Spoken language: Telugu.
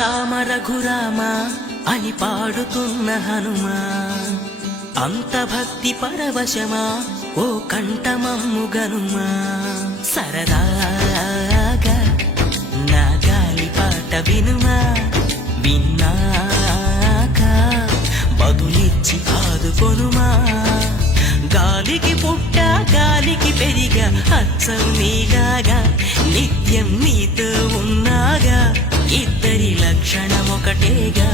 రామ రఘురామ అని పాడుతున్న హనుమా, అంత భక్తి పరవశమా ఓ కంఠమమ్ము గనుమా. సరదాగా నా గాలి పాట వినుమా, విన్నాక బదులిచ్చి ఆదుకొనుమా. గాలికి పుట్ట గాలికి పెరిగా అచ్చం నీలాగా, నిత్యం నీతో ఉన్నాగా, ఇద్దరి లక్షణమొకటేగా.